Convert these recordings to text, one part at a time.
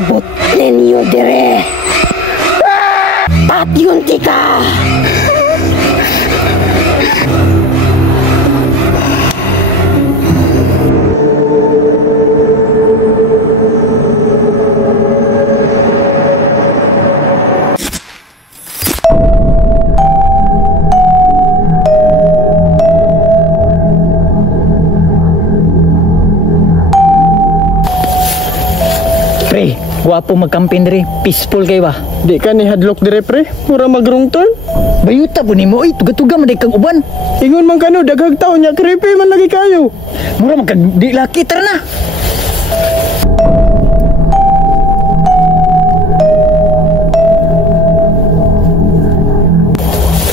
giabot ninyo dire. Patyunti ka! Pre, guwapo magkampin dire. Peaceful kayo ba? Di ka ni hadlok dire pre, mura magrong turn. Bayuta po ni mo, ay tuga-tuga maday kang uban. Ingon man kano, daghag taon niya, creepy man lagi kayo. Mura magkag di laki, tara na.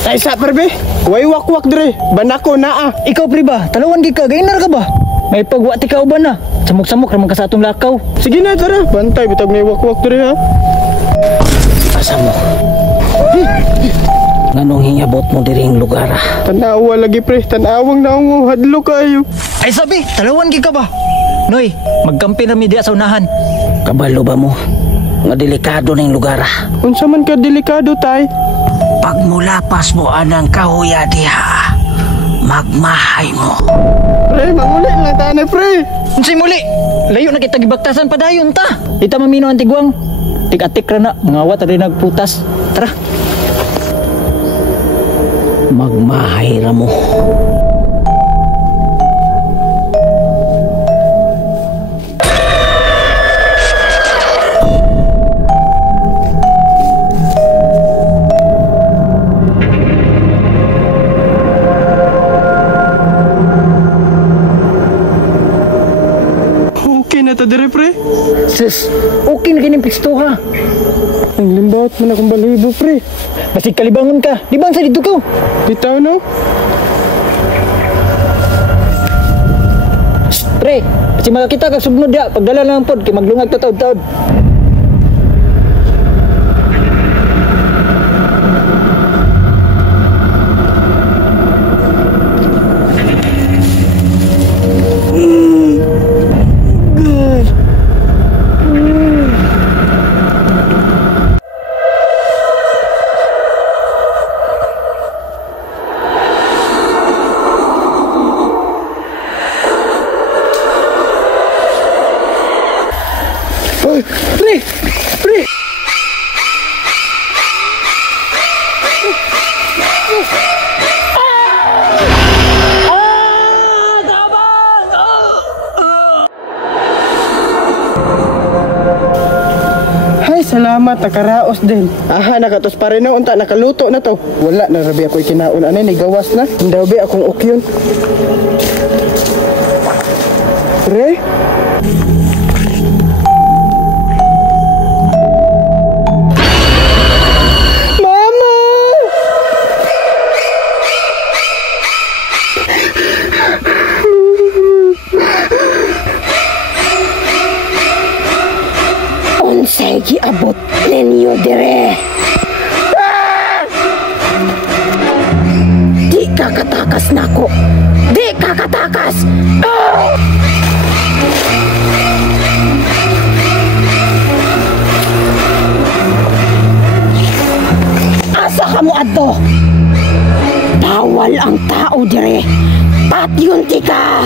Ay sa perbe, way wakwak dire, banako naa. Ikaw pre ba, talawan di ka, gainar ka ba? May pagwati ka uban na. Samok-samok ramang ka sa atong lakaw. Sige na tara, bantay bitag may wakwak dire ha. Asa mo? Nganong hingabot mo diring lugar? Tanawa lagi pre, tanawang naong hadlok kayo. Ay sabi, talawan di ka ba? Noy, magkampi na mi diya sa unahan. Kabalo ba mo? Nga delikado ning lugar. Unsa man ka delikado tay? Pag mulapas mo anang kahuya diha, magmahay mo. Pre, manguli lang tanay pre. Unsay muli? Layo na kita gibaktasan padayon ta. Ita mamino ang tigwang. Tik-atik ra na, mga awat rin nagputas. Tara. Magmahay ra mo. Okay na ta dire pre. Sis, okay na gining pikstuha. Ang limbawat man akong balibo pre. Basig kalibangon ka. Di bang sa dito ko? Bitaw no? Pre, kasi makakita ka subnod ya. Pagdala lang pod, kay maglungag ta taod-taod. Pre! Pre! Ay, salamat, nakaraos din. Aha, nakatos pa rin unta, nakaluto na to. Wala, narabi ako ikinaon. Ano, nigawas na. Hindi ba akong okyon? Pre? Mama! Unsay giabot ninyo dire. Di ka katakas nako. Di ka katakas. Asa ka mo adto? Bawal ang tao dire. Patyunti ka.